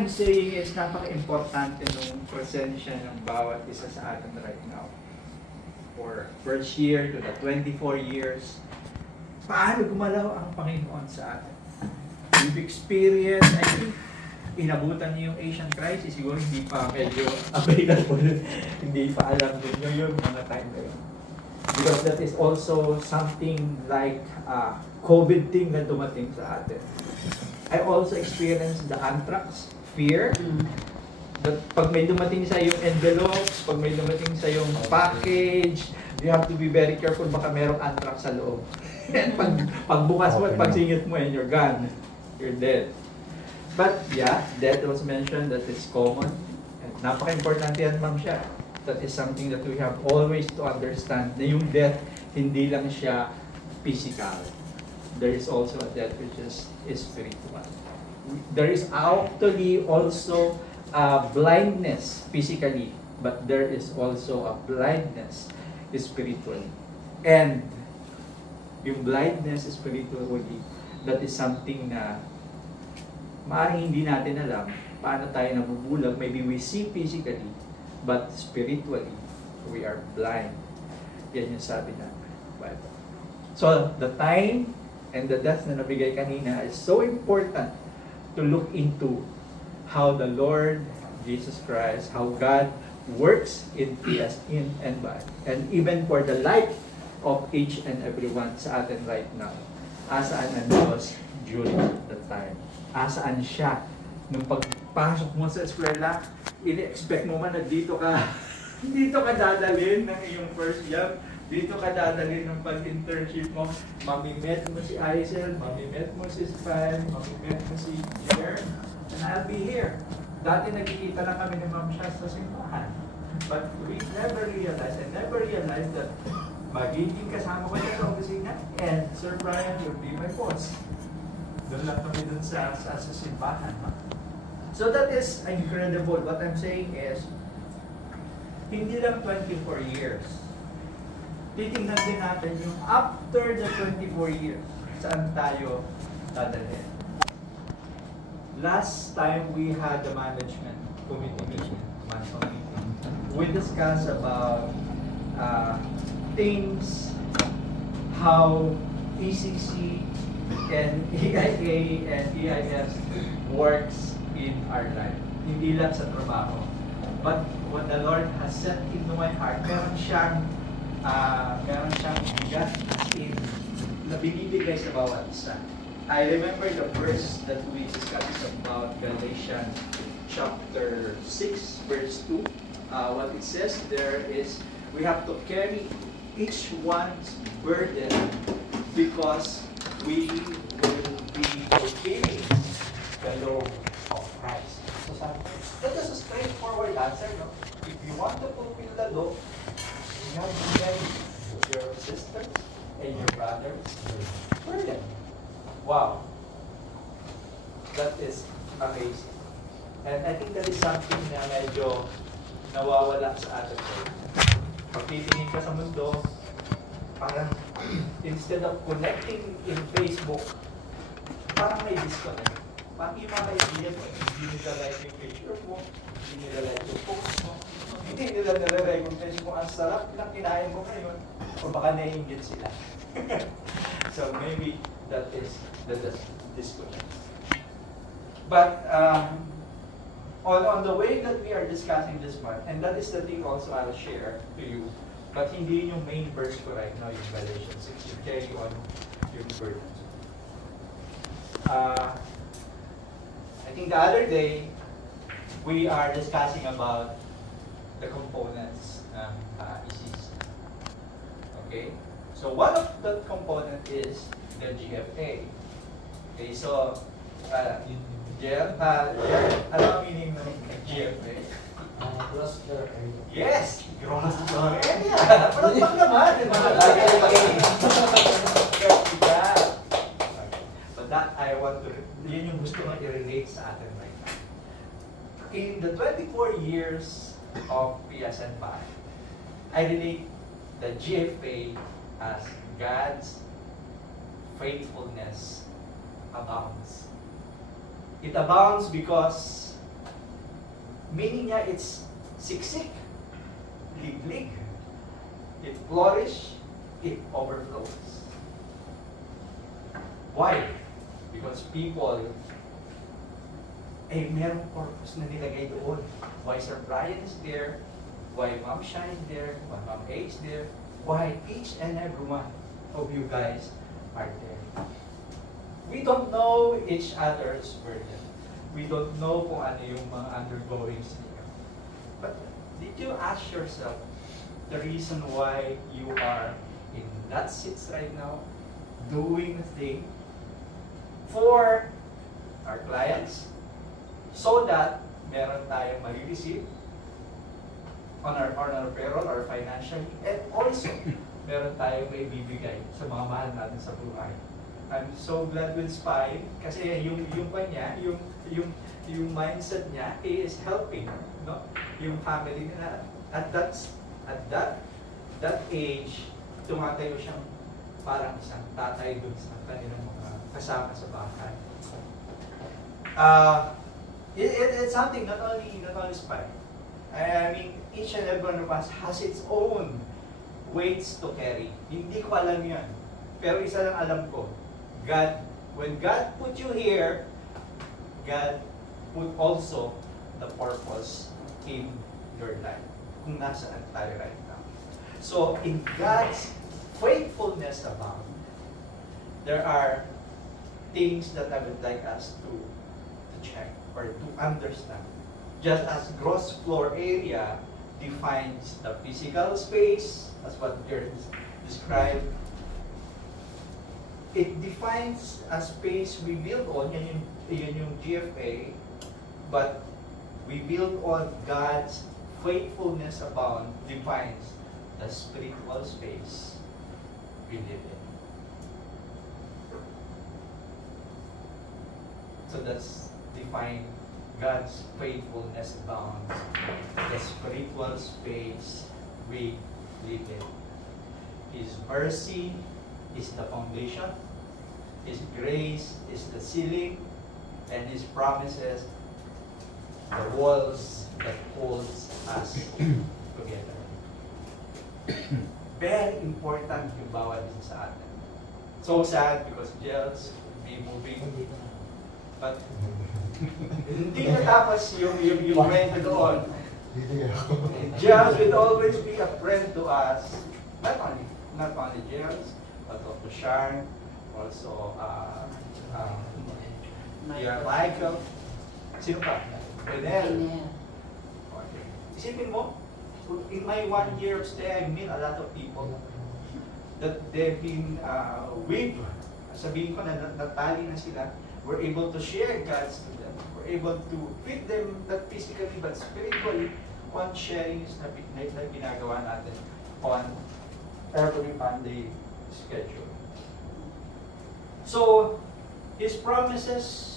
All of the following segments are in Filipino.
I'm saying is napaka-importante nung presensya ng bawat isa sa atin right now. For first year to the 24 years, paano gumalaw ang Panginoon sa atin? We've experienced, I think, inabutan niyo yung Asian crisis, siguro hindi pa medyo available, hindi pa alam niyo yung mga time na yun. Because that is also something like COVID thing na dumating sa atin. I also experienced the anthrax fear. That pag may dumating sa yung envelopes, pag may dumating sa yung package, you have to be very careful, baka merong anthrax sa loob. And pagbukas mo at pagsingit mo and you're gone, you're dead. But yeah, death was mentioned, that is common. And napaka-importante yan, ma'am, siya. That is something that we have always to understand, na yung death, hindi lang siya physical. There is also a death which is spiritual. There is actually also blindness physically, but there is also a blindness spiritually. And yung blindness spiritually, that is something na maaaring hindi natin alam paano tayo nabubulag. Maybe we see physically, but spiritually, we are blind. Yan yung sabi ng Bible. So, the time and the death na nabigay kanina is so important to look into how the Lord Jesus Christ, how God works in us, in and by, and even for the life of each and everyone sa atin right now. Asaan ang Diyos during the time? Asaan siya? Nung pagpasok mo sa eskwela, ini-expect mo man na dito ka dadalhin ng iyong first job, dito ka dadalhin ng pag-internship mo, mamimet mo si Aisel, mamimet mo si Span, mamimet mo si Jer, and I'll be here. Dati nagkikita lang kami ni Ma'am Shaz sa simbahan. But we never realized, I never realized that magiging kasama ko siya sa opisina, and Sir Brian will be my boss. Doon lang kami dun sa simbahan. So that is incredible. What I'm saying is, hindi lang 24 years. Titingnan din natin yung after the 24 years, saan tayo dadalhin. Last time we had the management committee meeting, we discussed about things, how ECC and EIA and EIS works in our life. Hindi lang sa trabaho. But what the Lord has set into my heart, meron siyang bigat in na binibigay sa bawat isa. I remember the verse that we discussed about Galatians chapter 6 verse 2. What it says there is we have to carry each one's burden because we will be fulfilling the law of Christ. So that is a straightforward answer, no? If you want to fulfill the law, you have to carry your sisters and your brothers burden. Wow. That is amazing. And I think that is something na medyo nawawala sa atin. Pag titingin ka sa mundo, parang instead of connecting in Facebook, parang may disconnect. Parang yung mga kaibigan mo, hindi nila like yung picture mo, hindi nila like yung post mo, hindi nila nare-recognize kung ang sarap ng kinain mo ngayon, o baka naiingit sila. So maybe that is the disconnect. But on the way that we are discussing this month, and that is the thing also I'll share to you, but hindi yung main verse ko right now, yung Galatians 6, you carry on yung burdens. I think the other day, we are discussing about the components ng ECC. Okay? So one of the component is the GFA. Okay, so Jer, ano ang meaning ng GFA? Gross floor area. Yes! Gross floor area! Parang pang naman! But that I want to, yun yung gusto ko i-relate sa atin right now. In the 24 years of PSNPI, I relate the GFA as God's faithfulness abounds. It abounds because Meaning niya, it's siksik, liglig, it flourish, it overflows. Why? Because people, merong purpose na nilagay doon. Why Sir Brian is there? Why Ma'am Shai is there? Why Ma'am A is there? Why each and every one of you guys are there? We don't know each other's burden. We don't know kung ano yung mga undergoings niyo. But did you ask yourself the reason why you are in that seats right now, doing the thing for our clients, so that meron tayong ma-receive on our payroll or financially, and also meron tayong may bibigay sa mga mahal natin sa buhay. I'm so glad with Spy kasi yung kanya, yung mindset niya is helping, no? Yung family nila at that age, tumatayo siyang parang isang tatay dun sa kanilang mga kasama sa bahay. It's something not only Spy. I mean, each and every one of us has its own weights to carry. Hindi ko alam yan. Pero isa lang alam ko, when God put you here, God put also the purpose in your life. Kung nasaan tayo right now. So, in God's faithfulness abound, there are things that I would like us to check or to understand. Just as gross floor area defines the physical space, as what Jared described, it defines a space we build on, yan yung GFA, but we build on God's faithfulness abound defines the spiritual space we live in. So that's define God's faithfulness abound, the spiritual space we live in. His mercy is the foundation, His grace is the ceiling, and His promises the walls that holds us together. Very important yung bawat isa sa atin. So sad because Jels will be moving, but hindi natapos yung rent doon. Jels will always be a friend to us, not only Jels, but also Sharon, also Michael, sino pa? Renel. Okay. Isipin mo, in my 1 year of stay, I met a lot of people that they've been with, sabihin ko na natali na sila, we're able to share God's to them. We're able to feed them not physically but spiritually on sharing na ginagawa natin on every Monday schedule. So, His promises,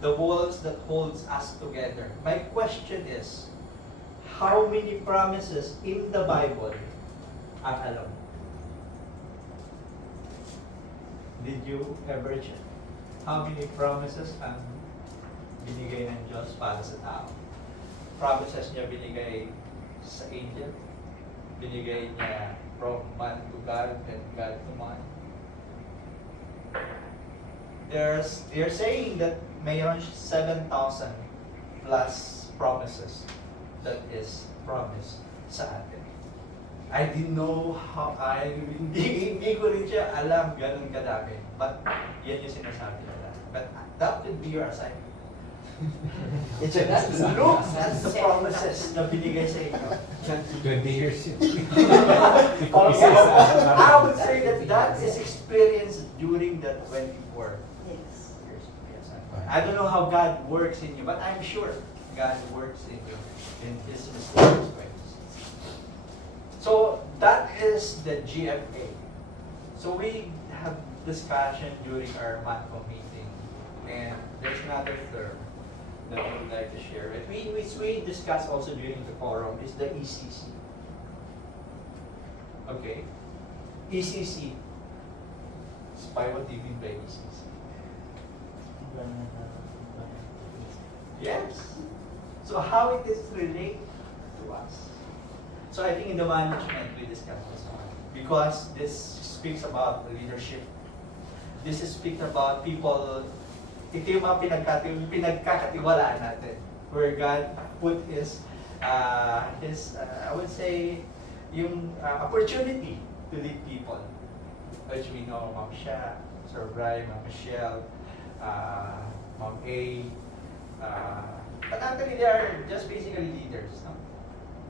the walls that holds us together. My question is, how many promises in the Bible ang alam? Did you ever check? How many promises ang binigay ng Diyos para sa tao? Promises niya binigay sa angel, binigay niya from man to God and God to man. They're saying that mayroon 7,000 plus promises that is promised sa atin. I didn't know how, hindi ko rin siya alam ganun kadami. But yan yung sinasabi nila. But that would be your assignment. Look at the promises na binigay sa inyo. 20 years yun. I would say that is experienced during the 24 years. I don't know how God works in you, but I'm sure God works in you in His mysterious ways. So that is the GFA. So we have discussion during our monthly meeting, and there's another term that I would like to share. Which we discussed also during the forum is the ECC. Okay, ECC. Spy, what do you mean by ECC? Yes. So how it is relate to us. So I think in the management we discussed this one. Because this speaks about leadership. This speaks about people, ito yung mga pinagkakatiwalaan natin. Where God put His I would say, yung opportunity to lead people. Which we know, Ma'am Sha, Sir Brian, Ma'am Michelle, Ma'am A, but actually they are just basically leaders. No?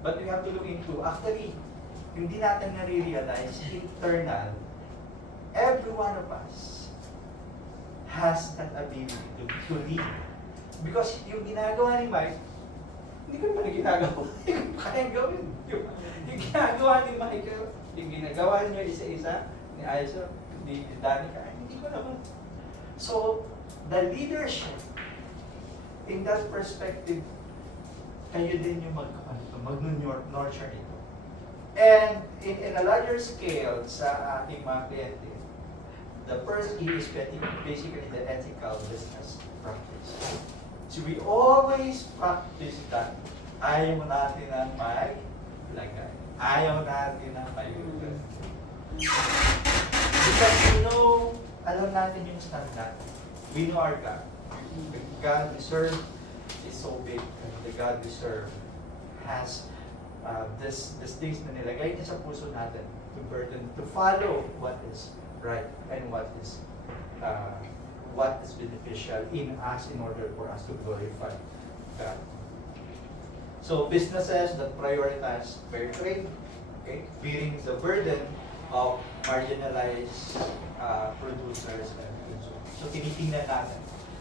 But we have to look into, actually, hindi natin nare-realize, internal, every one of us has that ability to lead. Because yung ginagawa ni Mike, hindi ko naman ginagawa. Hindi ko kayang gawin. Yung ginagawa ni Mike, yung ginagawa niyo isa-isa, ni Aiza, ni Danica, hindi ko naman. So, the leadership, in that perspective, kayo din yung mag-nurture ito. And in a larger scale, sa ating mga kliyente, the first key is basically the ethical business practice. So we always practice that. Ayaw natin ng may lagay. Ayaw natin ng may lagay. Because we know, alam natin yung standard. We know our God. The God we serve is so big. The God we serve has this things na nilagay niya sa puso natin to burden, to follow what is right and what is beneficial in us in order for us to glorify God. So businesses that prioritize fair trade, okay, bearing the burden of marginalized producers and consumers. So tinitingnan natin.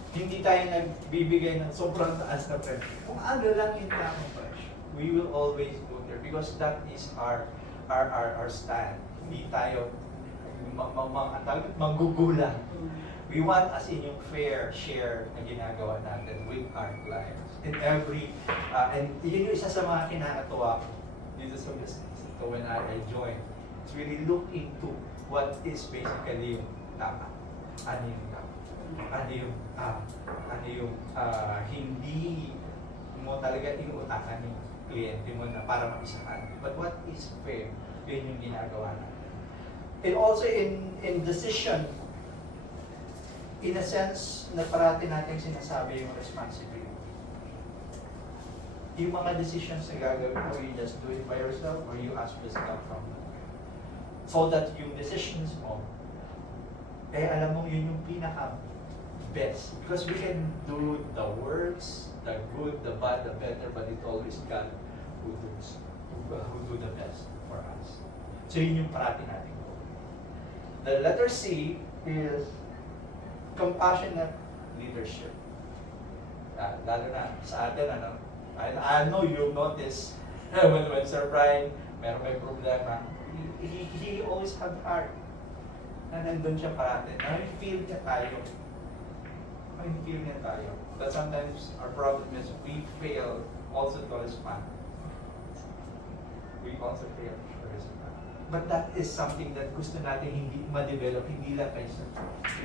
Hindi tayo nagbibigay ng sobrang taas na presyo. Kung ano lang yung tamang presyo, we will always go there because that is our stand. Hindi tayo manggugulang. We want as in yung fair share na ginagawa natin with our clients. In every, and yun yung isa sa mga kinakatuwa ko dito sa business. So when I joined, it's really look into what is basically yung tama. Ano yung tama? Ano yung hindi mo talaga inuutakan yung kliyente mo na para mag-isahan. But what is fair? Yun yung ginagawa natin. And also in decision, in a sense, na parati natin sinasabi yung responsibility. Yung mga decisions na gagawin mo, you just do it by yourself or you ask yourself from them. So that yung decisions mo, alam mo yun yung pinaka-best. Because we can do the worst, the good, the bad, the better, but it's always God who do the best for us. So yun yung parati natin. The letter C is compassionate leadership. Lalo na sa atin, I know you'll notice when Sir Brian may problema, he always had heart. Na nandun siya parati. Feel niya tayo. But sometimes our problem is we fail also to respond. We also fail to respond. But that is something that gusto natin hindi ma-develop, hindi lang kayo.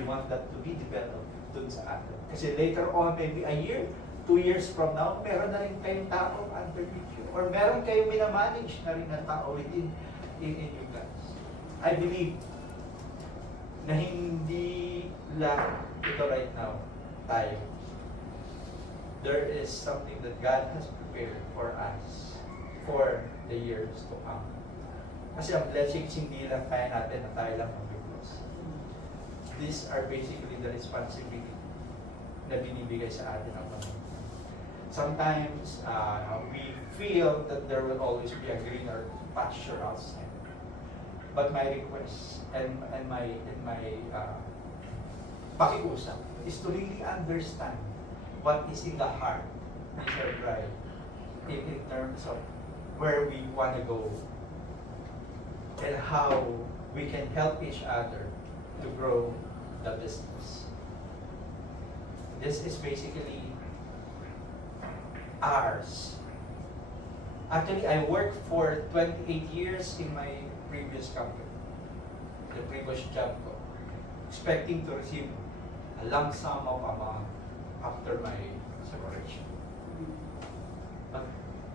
We want that to be developed dun sa atin. Kasi later on, maybe a year, 2 years from now, meron na rin kayong tao underneath you. Or meron kayong minamanage na rin na tao within in you guys. I believe na hindi lang ito right now tayo. There is something that God has prepared for us for the years to come. Kasi ang blessings hindi lang kaya natin na tayo lang mag-bless. These are basically the responsibility na binibigay sa atin ng Panginoon. Sometimes we feel that there will always be a greener pasture outside. But my request and my pakiusap is to really understand what is in the heart of Sir Brian in terms of where we want to go and how we can help each other to grow the business. This is basically ours. Actually, I worked for 28 years in my previous company, the previous job ko, expecting to receive a lump sum of amount after my separation.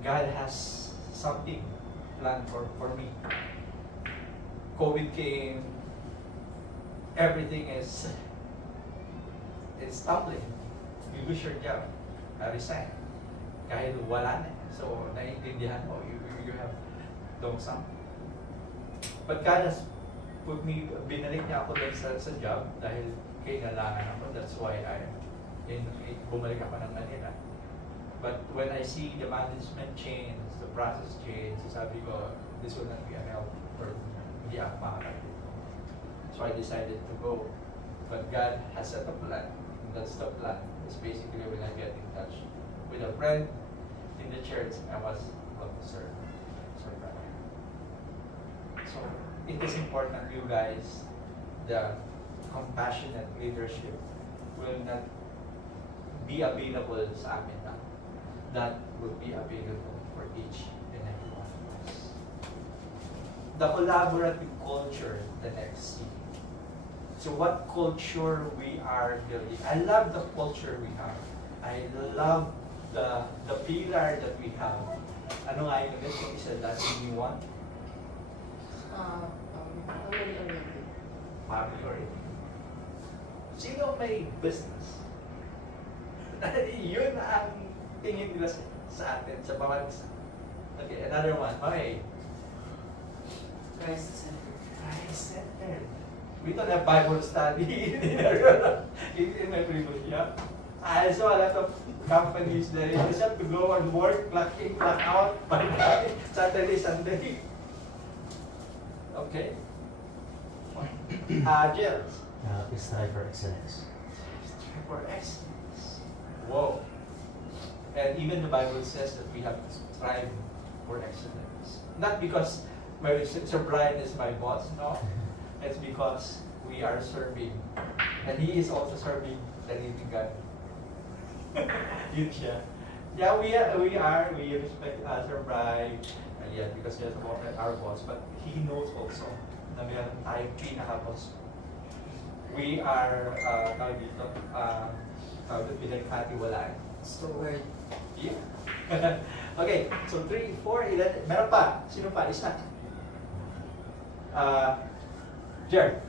God has something planned for me. COVID came, everything is stumbling. You lose your job, resign. Kahit wala na. So, naiintindihan mo, you have done something. But God has put me, binalik niya ako doon sa job dahil kailangan ako. That's why bumalik ako ng Manila. But when I see the management change, the process change, sabi ko, this will not be a help for hindi ako makakapit. So I decided to go. But God has set a plan. And that's the plan. It's basically when I get in touch with a friend in the church, I was about to serve. So it is important, you guys, the compassionate leadership will not be available sa amin na. That will be available for each and every one of us. The collaborative culture, the next C. So what culture we are building. I love the culture we have. I love the pillar that we have. Ano nga yung isa dati ni one? Family oriented. Sino may business? Yun ang tingin nila sa atin, sa bawat isa. Okay, another one. Okay. Christ-centered. We don't have Bible study in my previous year. I saw a lot of companies that you just have to go and work, clock in, clock out, Saturday, Sunday. Okay. Jill. Strive for excellence. Strive for excellence. Whoa. And even the Bible says that we have to strive for excellence. Not because Sir Brian is my boss, no. It's because we are serving. And he is also serving the living God. Yun siya. Yeah, we respect Sir Brian, yeah, because he's our boss, but he knows also na meron tayong pinaka-boss. We are, tawag dito, pinagkatiwalaan. It's the word. Yeah. Okay, so 3, 4, 11. Meron pa. Sino pa? Isa. Jer.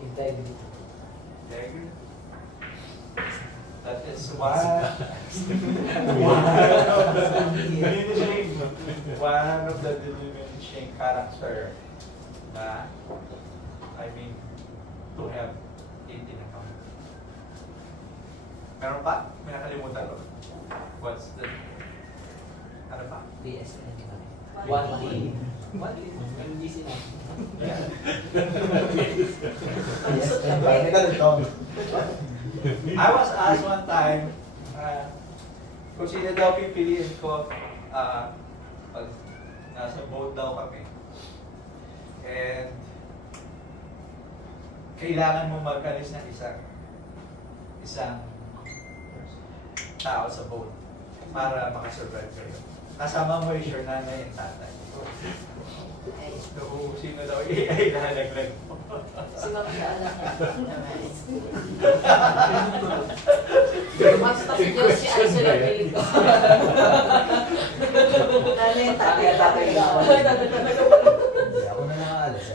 Integrity. Integrity. That is one of the diminishing character na, I mean, to have in account. Meron pa? May nakalimutan ko. What's the... Ano pa? PSN. One team. One team. Hindi sila. Yeah. I was asked one time, kung sino daw pipiliin ko pag nasa boat daw kami. And kailangan mo mag-alis ng isang tao sa boat para makasurvive kayo. Kasama mo yung nanay and tatay. So, sino daw ilalaglag mo? Si Ma'am Shana. Basta si Josie ay sinabi ko. Nanay, tatay. Hindi ako na nakaalis.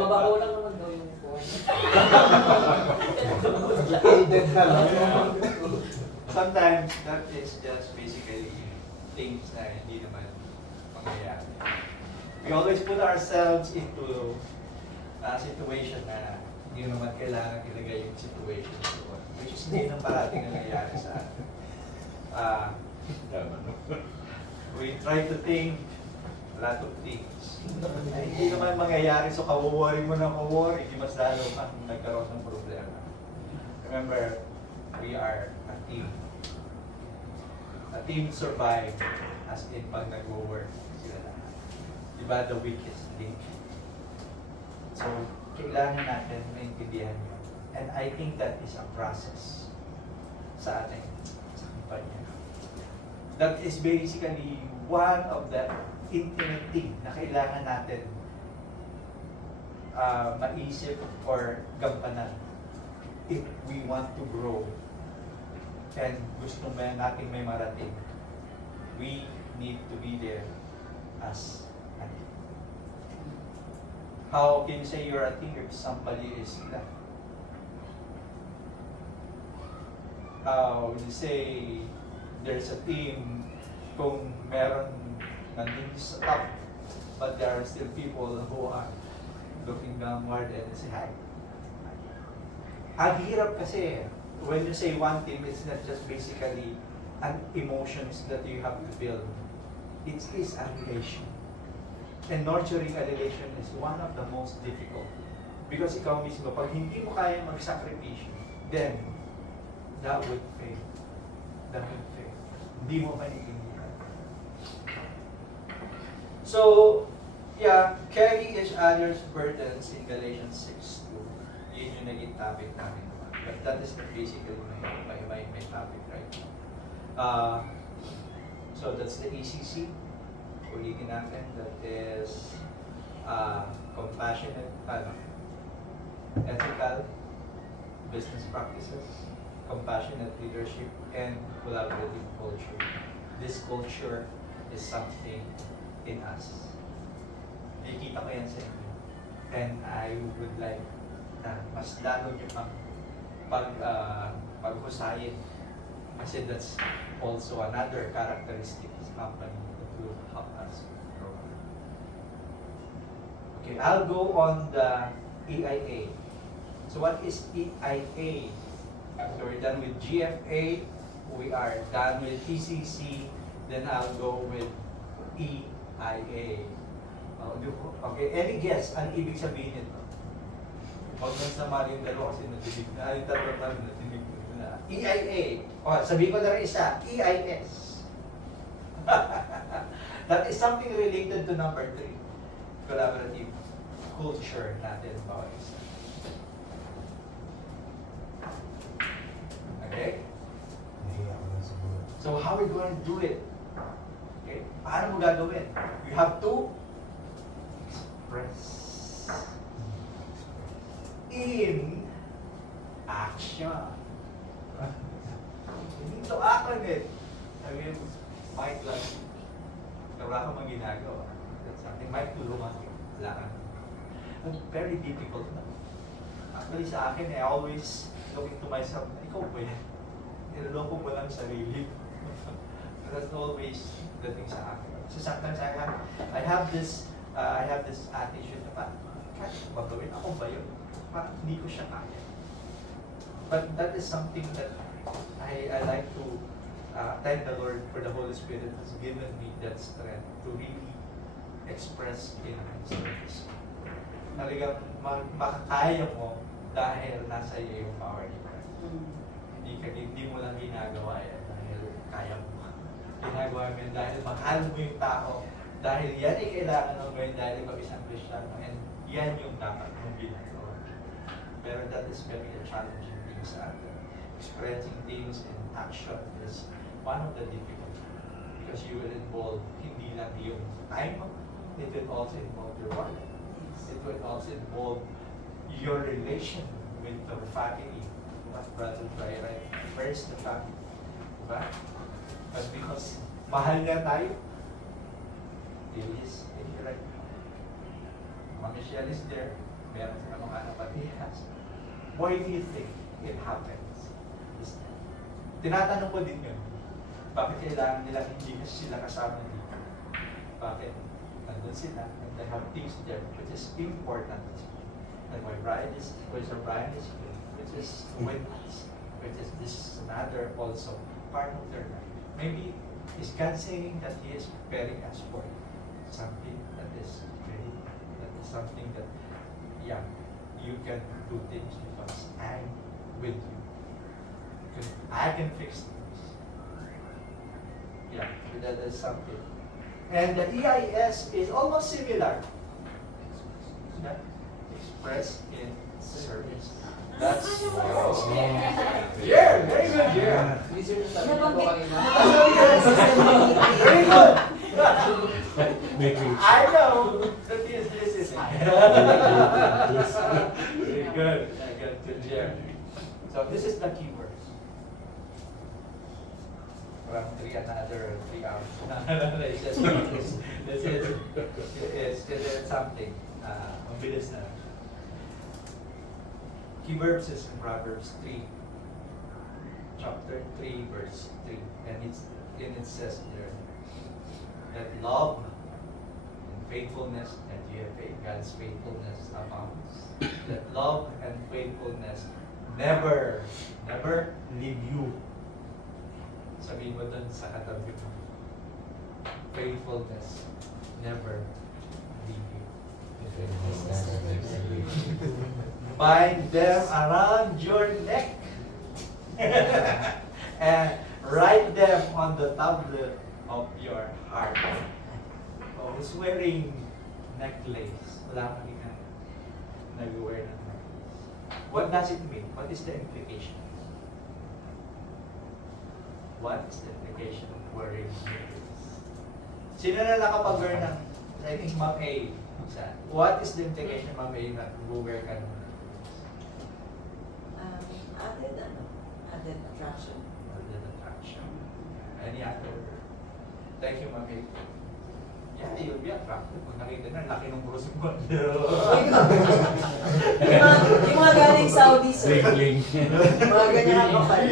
Mababaw lang naman daw yung phone. Sometimes that is just basically things na hindi naman mangyayari. We always put ourselves into a situation na hindi naman kailangan ilagay yung situation doon, which is hindi nang parating nangyayari sa atin. We try to think a lot of things. Ay, hindi naman mangyayari, so kawo-worry mo na kawo-worry, hindi mas lalo kang nagkaroon ng problema. Remember, we are a team. A team survive as in pag nag-work sila lahat. Diba, the weakest link. So, kailangan natin maintindihan yun. And I think that is a process sa ating sa kumpanya. That is basically one of the intimate thing na kailangan natin maisip or gampanan if we want to grow and gusto natin may marating, we need to be there as a team. How can you say you're a team if somebody is left? How you say there's a team kung meron nandun sa top, but there are still people who are looking downward and say hi. Ang hirap kasi, when you say one team, it's not just basically an emotions that you have to build. It is a relation. And nurturing a relation is one of the most difficult. Because ikaw mismo, pag hindi mo kaya mag-sacrifice, then that would fail. That would fail. Hindi mo maintindihan. So, yeah, carry each other's burdens in Galatians 6:2. Yun yung naging topic namin. But that is basically my topic right now. So that's the ECC. Ulitin natin. That is compassionate, ethical business practices, compassionate leadership, and collaborative culture. This culture is something in us. Nakikita ko yan sa inyo. And I would like na mas lalo nyo pang paghusayin. Kasi that's also another characteristic of company that will help us grow. Okay, I'll go on the EIA. So what is EIA? So we're done with GFA, we are done with TCC, then I'll go with EIA. Okay, any guess ang ibig sabihin nito? Huwag nang samari yung dalawa kasi natinig na. Yung tatlo na natinig na. EIA. O, sabihin ko na rin isa, EIS. That is something related to number 3. Collaborative culture natin bawat isa. Okay? So how are we going to do it? Okay, paano mo gagawin? You have to express in action. Dito ako eh. I mean, might lang. Wala ka mang ginagawa. That's something might tulungan. Wala ka. It's very difficult na. Actually sa akin, I always looking to myself, ikaw ba yan? Niloloko mo lang sarili. That's always the thing sa akin. So sometimes I have this attitude na parang, kaya ba gawin? Ako ba yun? Parang hindi ko siya kaya. But that is something that I like to thank the Lord for the Holy Spirit has given me that strength to really express in my service. Talagang makakaya mo dahil nasa iyo yung power ni Christ. Hindi mo lang ginagawa yan dahil kaya mo. Ginagawa mo yan dahil mahal mo yung tao. Dahil yan ay kailangan mo gawin dahil ikaw isang Kristiyano. And yan yung dapat mong ginagawa. Pero that is very challenging thing sa atin. Expressing things in action is one of the difficult. Because you will involve hindi lang yung time, it will also involve your wallet. It will also involve your relation with the family. What Brother Fry, right? First, the family. Diba? But because mahal niya tayo, it is right. Mama Michelle is there. Meron sa mga anak at has. Why do you think it happens? Tinatanong ko din yun. Bakit kailangan nila hindi sila kasama dito? Bakit? Nandun sila and they have things there which is important. And my bride is, which our bride is here, which is with us, which is this is another also part of their life. Maybe is God saying that He is preparing us for something that is ready, that is something that, yeah, you can do things because I'm with you. Because I can fix things. Yeah, that is something. And the EIS is almost similar. Yeah. Express in service. That's yeah, very good, yeah. Research na sabi ko kanina. Very good. Making I know that this is very good. I got to share. So this is the keywords. Around another 3 hours. It's just, it's something. Mabilis na. Keywords is in Proverbs 3. Chapter 3, verse 3. And it says there that love and faithfulness, and you have faith, God's faithfulness abounds. That love and faithfulness never leave you. Sabihin mo dun sa katabi mo. Faithfulness never leave you. Bind them around your neck. And write them on the tablet of your heart. Oh, who's wearing necklace? Wala kang nag-wear ng necklace. What does it mean? What is the implication? What is the implication of wearing necklace? Sino na nakapag-wear ng, I think Ma'am A. What is the implication, Ma'am A, na nag-wear ka ng Added attraction. added attraction? Any other? Thank you, Ma'am A. Yeah, you'll be attracted. Kung nakita na, laki ng bros mo. Yung mga galing Saudi, sir. Bling. Mga ganyan ang kapal.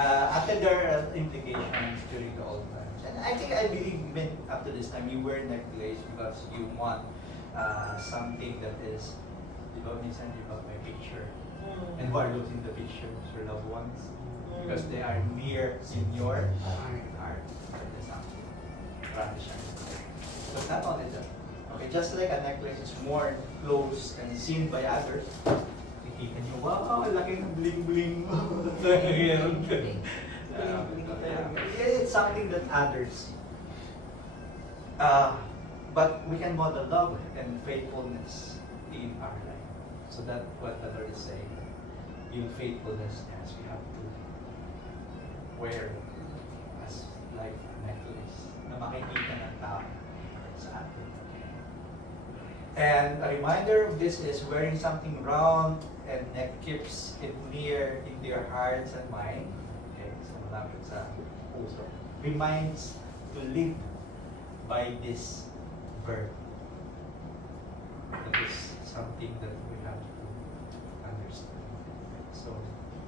After there are implications during the old times. And I believe even up to this time, you wear necklace because you want something that is, di ba, minsan, di ba, may picture. And who are looking the picture? Your loved ones. Because they are near in your heart. That is something. Tradition. But not only that. Okay, just like a necklace is worn close and seen by others, nakikita nyo, wow, laki ng bling-bling mo. It's something that others. But we can model love and faithfulness in our life. So that's what the Lord is saying. Yung faithfulness, yes, we have to wear as like a necklace na makikita ng tao sa atin. And a reminder of this is wearing something round and neck keeps it near into your hearts and mind. Okay, so malapit sa puso. Reminds to live by this verb. That is something that we have to understand. So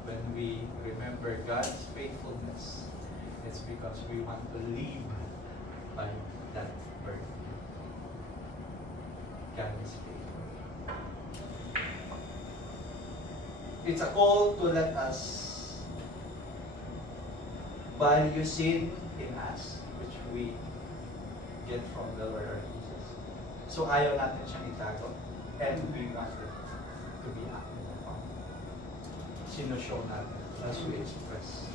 when we remember God's faithfulness, it's because we want to live by that verb. God is faithful. It's a call to let us value sin in us, which we get from the Lord our Jesus. So ayaw natin siyang itago, and we want it to be acted upon. Sinushow natin as we express.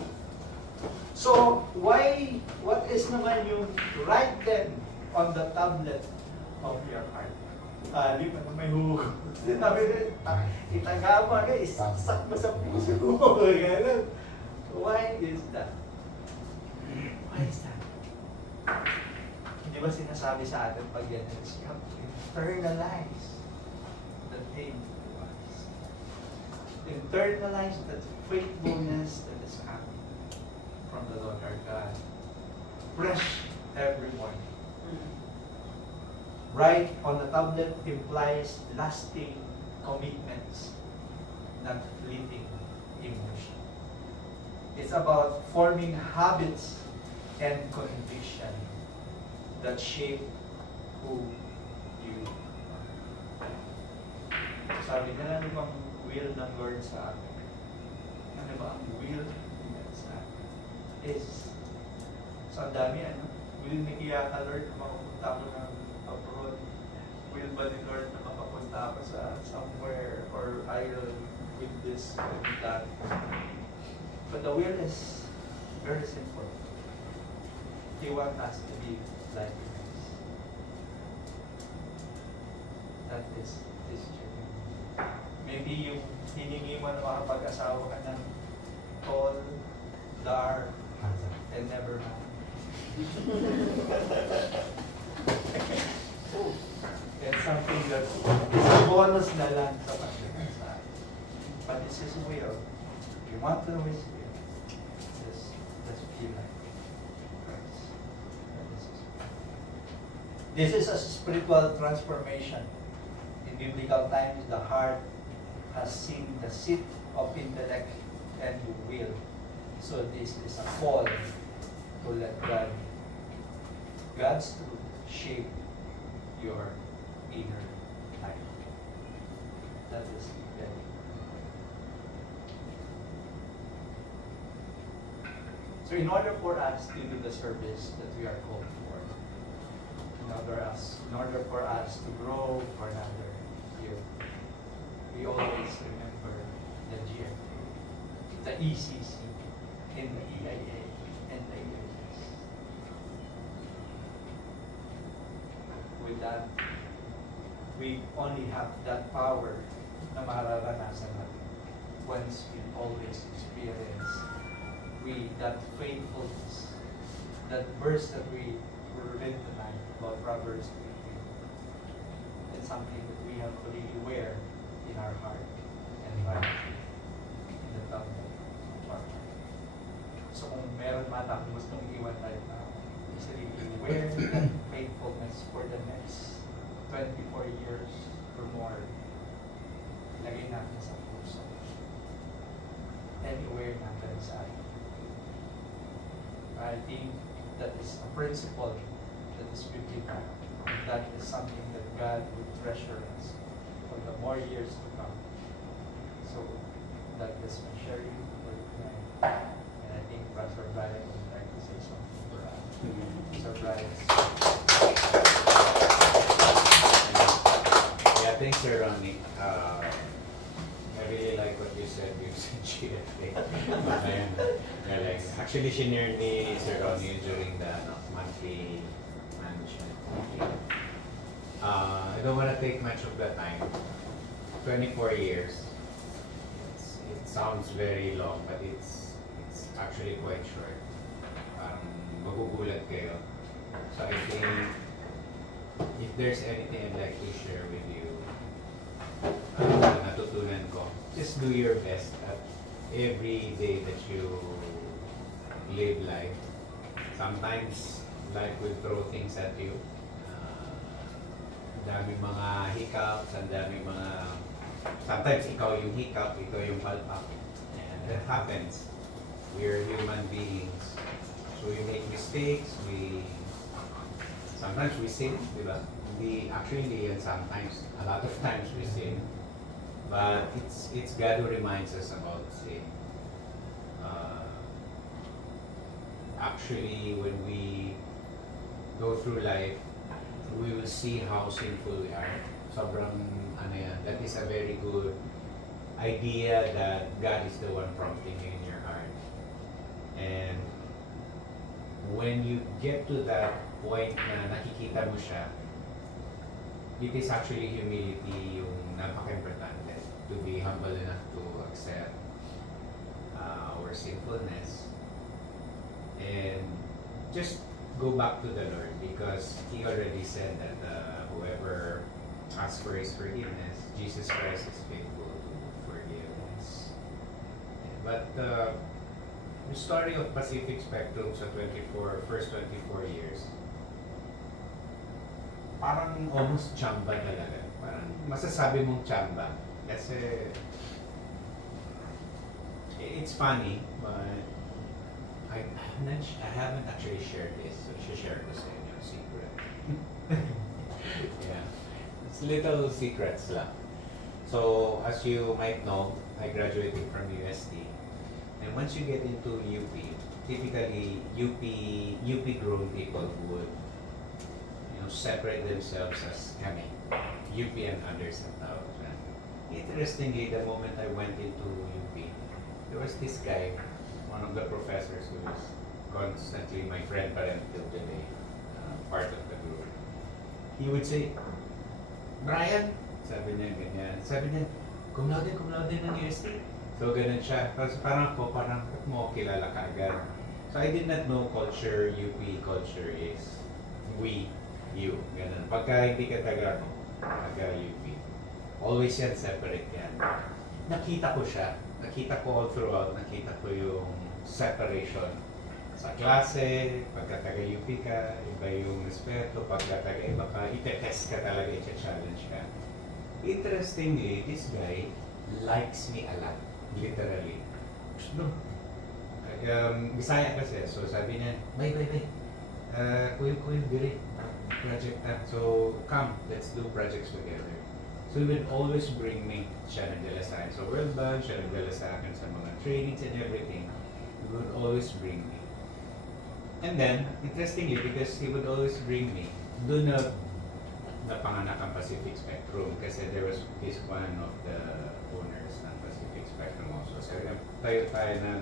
So what is naman yung write them on the tablet of your heart? Di pa na may hugot. Sinabi rin, itagama ka, isaksak mo sa puso mo. Why is that? Why is that? Hindi ba sinasabi sa atin pag yan is, you have to internalize the thing to us. Internalize that faithfulness that is coming from the Lord our God. Fresh every morning. Right on the tablet implies lasting commitments, not fleeting emotion. It's about forming habits and conviction that shape who you are. Sabi nila, ano bang will ng Lord sa akin? Ano ba ang will niya sa akin? Is, so ang dami, will ni Kiyaka Lord, makapunta ko ng abroad. Will ba ni Lord na makapunta ako sa somewhere or I'll with this and that? But the will is very simple. He wants us to be like Him. That is His journey. Maybe yung hiningi mo na makapag-asawa ka ng tall, dark, and never mind. It's something that is a bonus na lang sa pagdating sa atin. But this is will. If you want to know His will, just feel like Christ. This is a spiritual transformation. In biblical times, the heart has seen the seat of intellect and will. So this is a call to let God's truth shape your inner life. That is very. So in order for us to do the service that we are called for, in order for us to grow for another year, we always remember the GFA, the ECC, and the EIA, and the EIS. With that, we only have that power na mararanasan natin once we always experience that faithfulness, that verse that we read tonight about Proverbs 18. It's something that we have to really wear in our heart and right in the tongue of our heart. So kung meron man akong gustong iwan right now, is really wear that faithfulness for the next 24 years or more. Ilagay natin sa puso. And i-wear natin sa atin. I think that is a principle that is biblical. That is something that God would treasure us for the more years to come. So that is my sharing for tonight. And I think Pastor Brian would like to say something for us. Pastor Brian. Yeah, thanks, Sir Ronnie. I really like what you said using GFA. Actually, shinare ni Sir Ronnie during the monthly management meeting. I don't want to take much of the time. 24 years. It sounds very long, but it's actually quite short. Magugulat kayo. So I think if there's anything I'd like to share with you, natutunan ko, just do your best at every day that you live life. Sometimes life will throw things at you. Ang daming mga hiccups, ang daming mga... Sometimes ikaw yung hiccup, ikaw yung palpak. And that happens. We're human beings. So we make mistakes, sometimes we sin, di ba? Actually, and sometimes, a lot of times we sin. But it's God who reminds us about sin. Actually, when we go through life, we will see how sinful we are. Sobrang, that is a very good idea that God is the one prompting you in your heart. And when you get to that point na nakikita mo siya, it is actually humility yung napaka-importante. To be humble enough to accept our sinfulness. And just go back to the Lord because He already said that whoever asks for His forgiveness, Jesus Christ is faithful to forgive us. But the story of Pacific Spectrum sa first 24 years, parang almost chamba talaga. Parang masasabi mong chamba. Kasi it's funny, but I haven't actually shared this. So share ko sa inyo, secret. Yeah. It's little secrets lang. So, as you might know, I graduated from UST. And once you get into UP, typically UP grown people would separate themselves as kami, UP and others and tawag. Interestingly, the moment I went into UP, there was this guy, one of the professors who is constantly my friend pa rin till today, part of the group. He would say, Brian, sabi niya ganyan. Sabi niya, cum laude ng UST. So ganun siya. Tapos parang mo kilala ka agad. So I did not know UP culture is we, you. Ganun. Pagka hindi ka taga taga-UP. Always yan, separate yan. Nakita ko siya. Nakita ko all throughout. Nakita ko yung separation. Sa klase, pagka taga-UP ka, iba yung respeto. Pagka taga-iba ka, ite-test ka talaga, ite-challenge ka. Interestingly, this guy likes me a lot. Literally. No. Bisaya kasi. So sabi niya, bay. Kuya, diri. Project na. So come, let's do projects together. So he would always bring me siya nagdala sa akin sa World Bank, siya nagdala sa akin sa mga trainings and everything. He would always bring me. And then, interestingly, because he would always bring me, doon na napanganak ang Pacific Spectrum kasi he's one of the owners ng Pacific Spectrum also. So tayo ng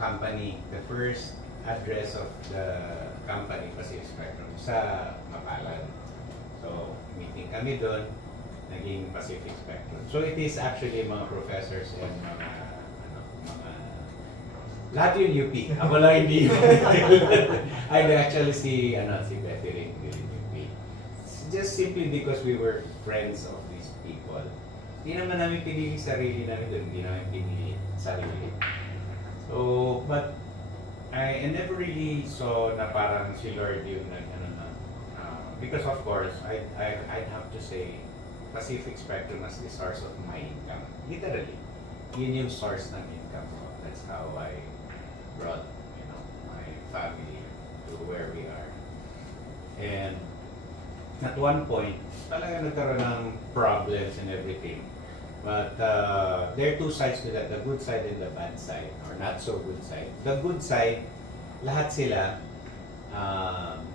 company, the first address of the company Pacific Spectrum sa Mapalad. So meeting kami doon, naging Pacific Spectrum. So it is actually mga professors and mga lahat yung UP. Ako lang hindi UP. I actually si Betty rin UP. Just simply because we were friends of these people. Hindi naman namin pinili sarili namin doon. Hindi namin pinili sarili. So, but I never really saw na parang si Lord yung because of course, I'd have to say Pacific Spectrum as the source of my income. Literally. Yun yung source ng income ko. That's how I brought, my family to where we are. And at one point, talaga nagkaroon ng problems and everything. But there are two sides to that, the good side and the bad side, or not so good side. The good side, lahat sila,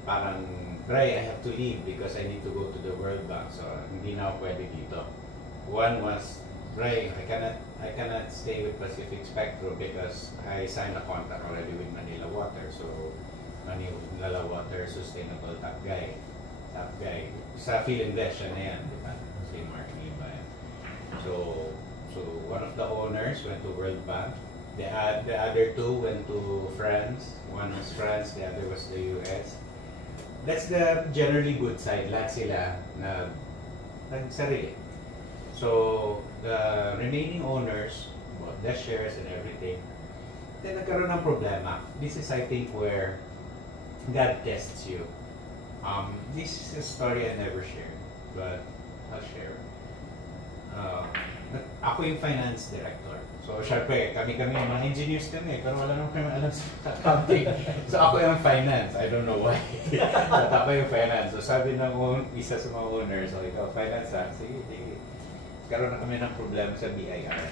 parang, Ray, I have to leave because I need to go to the World Bank, so hindi na ako pwede dito. One was, Ray, I cannot stay with Pacific Spectrum because I signed a contract already with Manila Water, so Manila Water Sustainable Top Guy. Sa PhilInvest siya na yan, di ba? Si Mark Niba yan. So one of the owners went to World Bank. The other two went to France. One was France, the other was the US. That's the generally good side. Lahat sila na nagsarili. So the remaining owners bought their shares and everything. Then nagkaroon ng problema. This is, I think, where God tests you. This is a story I never shared, but I'll share. Ako yung finance director. So, syempre, kami mga engineers kami, pero wala naman kami alam sa accounting. So, ako yung finance. I don't know why. But ako yung finance. So, sabi ng isa sa mga owners, so, ikaw, finance ha? Sige. Karoon na kami ng problema sa BIR.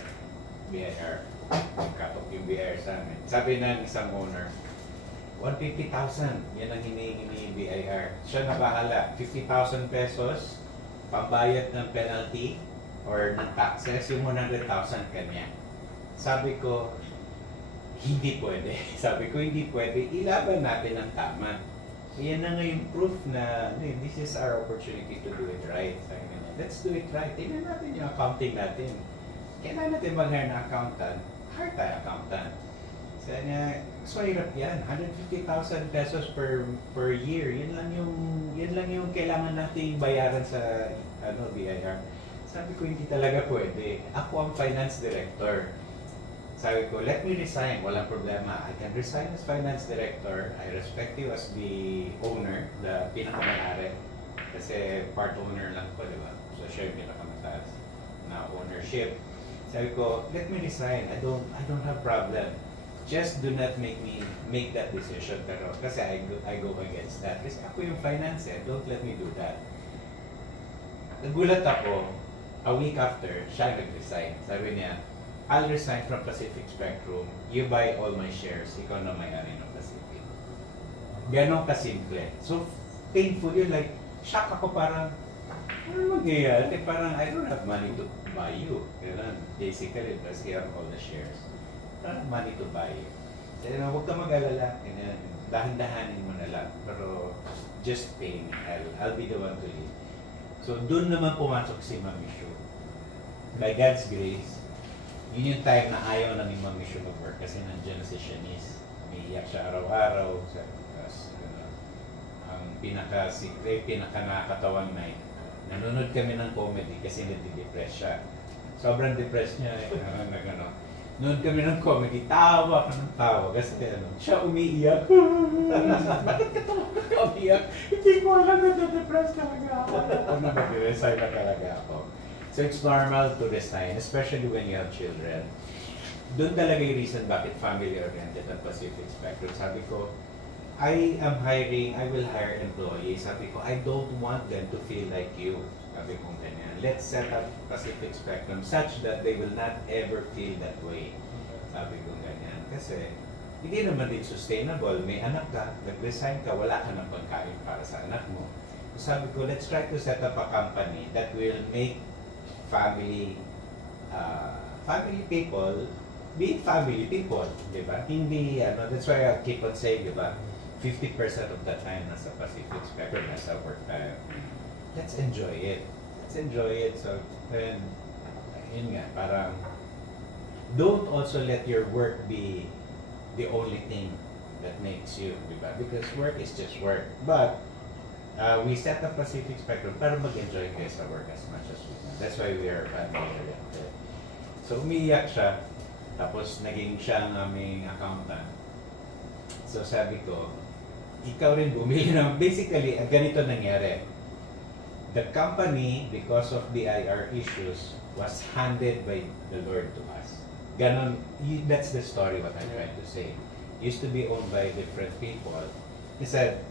Kapag yung BIR sa amin. Sabi ng isang owner, 150,000. Yan ang hinihingi ni BIR. Siya na bahala. 50,000 pesos, pambayad ng penalty or ng taxes, yung 100,000 kanya. Sabi ko, hindi pwede. Sabi ko, hindi pwede. Ilaban natin ang tama. Yan na nga yung proof na this is our opportunity to do it right. Sabi nga, let's do it right. Tingnan natin yung accounting natin. Kailangan natin mag-hire na accountant. Hire tayo accountant. Sabi niya, so hirap yan. 150,000 pesos per year. Yan lang yung kailangan nating bayaran sa BIR. Sabi ko, hindi talaga pwede. Ako ang finance director. Sabi ko, let me resign. Walang problema. I can resign as finance director. I respect you as the owner, the pinakamayari. Kasi part owner lang ko, di ba? So, siya yung pinakamataas na ownership. Sabi ko, let me resign. I don't have problem. Just do not make that decision. Pero kasi I go against that. Kasi ako yung finance eh. Don't let me do that. Nagulat ako. A week after, siya nag-resign. Sabi niya, I'll resign from Pacific Spectrum. You buy all my shares. Ikaw na may-ari ng Pacific. Ganon kasimple. So, painful yun. Like, shock ako parang, ano mangyayari? Parang, I don't have money to buy you. Ganon. Basically, because you have all the shares. I don't have money to buy you. So, huwag ka mag-alala. Dahan-dahanin mo na lang. Pero, just pay me. I'll be the one to leave. So, dun naman pumasok si Mami Shu. By God's grace, yun yung time na ayaw na ni Mami Shu mag-work kasi nandiyan na si Shanice. Umiiyak siya araw-araw. Ang pinaka-nakakatawang Nanonood kami ng comedy kasi nadi-depress siya. Sobrang depressed niya. Noon kami ng comedy, tawa ka ng tawa kasi siya umiiyak. Bakit ka umiiyak? Hindi ko alam na depressed talaga ako. Nag-resign na talaga ako. So it's normal to resign, especially when you have children. Doon talaga yung reason bakit family-oriented ang Pacific Spectrum. Sabi ko, I will hire employees. Sabi ko, I don't want them to feel like you. Sabi ko ganyan. Let's set up Pacific Spectrum such that they will not ever feel that way. Sabi ko ganyan. Kasi, hindi naman din sustainable. May anak ka, nag-resign ka, wala ka ng pagkain para sa anak mo. So sabi ko, let's try to set up a company that will make family people be family people, di ba? Hindi, that's why I keep on saying, di ba? 50% of the time nasa Pacific Spectrum, nasa work time. Let's enjoy it. Let's enjoy it. So, then, yun nga, parang, don't also let your work be the only thing that makes you, di ba? Because work is just work. But, we set up Pacific Spectrum para mag-enjoy kayo sa work as much as we can. That's why we are family-oriented. So, umiiyak siya. Tapos, naging siya ang aming accountant. So, sabi ko, ikaw rin bumili ng, basically, ganito nangyari. The company, because of the IR issues, was handed by the Lord to us. Ganon, that's the story what I'm trying to say. Used to be owned by different people. He said,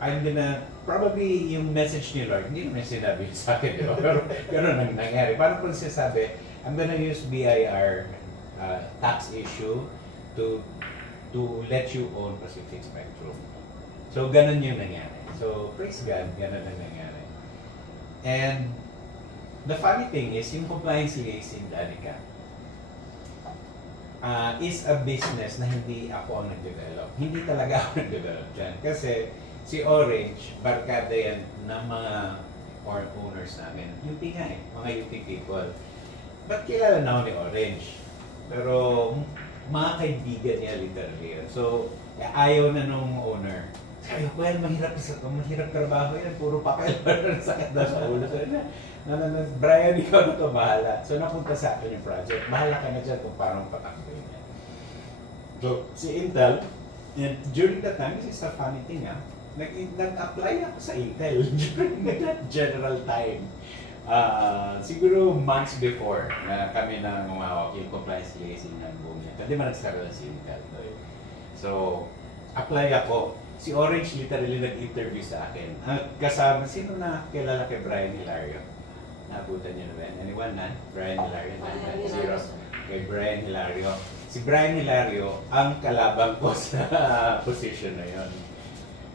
I'm gonna, probably yung message ni Lord, hindi naman sinabi sa akin, di ba? Pero ganon ang nangyari. Paano po siya sabi, I'm gonna use BIR tax issue to let you own Pacific Spectrum. So, ganun yung nangyari. So, praise God, ganun ang nangyari. And, the funny thing is, yung compliance liaison, Danica, is a business na hindi ako ang nag-develop. Hindi talaga ako nag-develop dyan. Kasi, si Orange, barkada yan ng mga owners namin. UP nga eh, mga UP people. Ba't kilala na ako ni Orange? Pero, mga kaibigan niya literally yun. So, ayaw na nung owner. Sabi ko, well, mahirap trabaho yan. Puro papel. Sakit na sa ulo. So, Brian, ikaw na to, bahala. So, napunta sa akin yung project. Bahala ka na dyan kung parang patakboy niya. So, si Intel, and during that time, this is a funny thing, nag-apply ako sa Intel during that general time. Siguro months before na kami ng yung compliance liaison ng boom niya. Hindi man nagsaroon si Intel. So, apply ako. Si Orange literally nag-interview sa akin. Kasama, sino na kilala kay Brian Hilario? Nabutan niyo na ba? Anyone na? Brian Hilario? 990. Kay Brian Hilario. Si Brian Hilario, ang kalabang ko sa position na yun.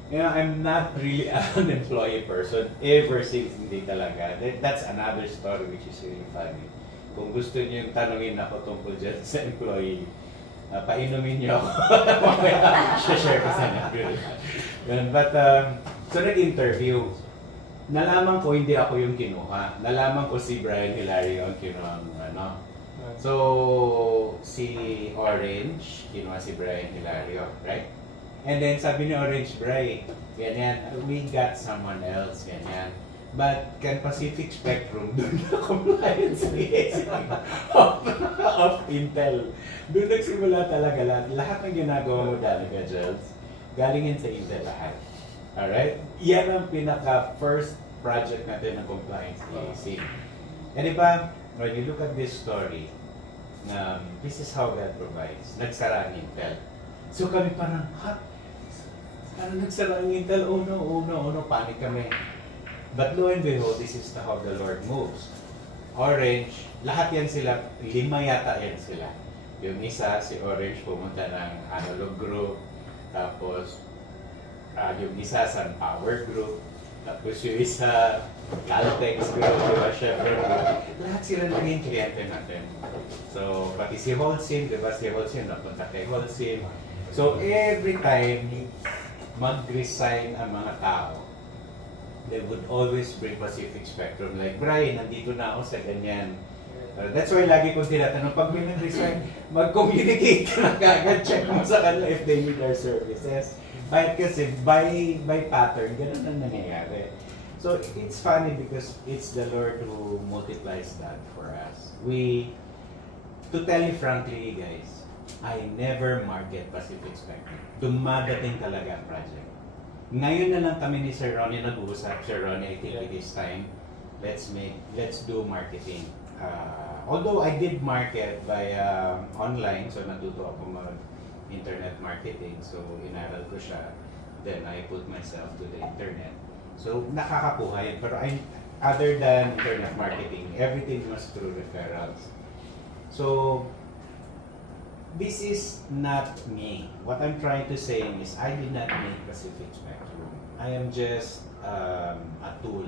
You know, I'm not really an employee person ever since hindi talaga. That's another story which is really funny. Kung gusto niyo yung tanungin ako tungkol dyan sa employee, painumin niyo ako. Share ko sa inyo. But, so nag-interview. Nalaman ko hindi ako yung kinuha. Nalaman ko si Brian Hilario ang kinuha. So, si Orange, kinuha si Brian Hilario, right? And then sabi ni Orange, Bray, ganyan, we got someone else, ganyan. But can Pacific Spectrum do the compliance liaison of Intel? Doon nagsimula talaga lahat. Lahat ng ginagawa mo Danica Gels, galing yan sa Intel lahat. Alright? Yan ang pinaka-first project natin ng compliance liaison. And diba, when you look at this story, this is how God provides. Nagsara ang Intel. So kami parang, parang nagsara ang Intel, oh no, panic kami. But lo and behold, this is how the Lord moves. Orange, lahat yan sila, 5 yata yan sila. Yung isa, si Orange, pumunta ng Analog Group, tapos yung isa sa Power Group, tapos yung isa, Caltex Group, diba, Chevron Group. Lahat sila naging kliyente natin. So, pati si Holcim, diba, si Holcim, napunta kay Holcim. So, every time mag-resign ang mga tao, they would always bring Pacific Spectrum. Like, Brian, nandito na ako sa ganyan. That's why lagi kong tinatanong, pag may nag-resign, mag-communicate ka na kagad, check mo sa kanila if they need our services. Kahit kasi, by pattern, ganun ang nangyayari. So it's funny because it's the Lord who multiplies that for us. To tell you frankly guys, I never market Pacific Spectrum. Dumadating talaga ang project. Ngayon na lang kami ni Sir Ronnie nag-uusap. Sir Ronnie, I think it is time. Let's do marketing. Although I did market by online, so natuto ako mag-internet marketing. So inaral ko siya. Then I put myself to the internet. So nakakakuha yun. Pero other than internet marketing, everything was through referrals. So this is not me. What I'm trying to say is I did not make Pacific Spectrum. I am just a tool.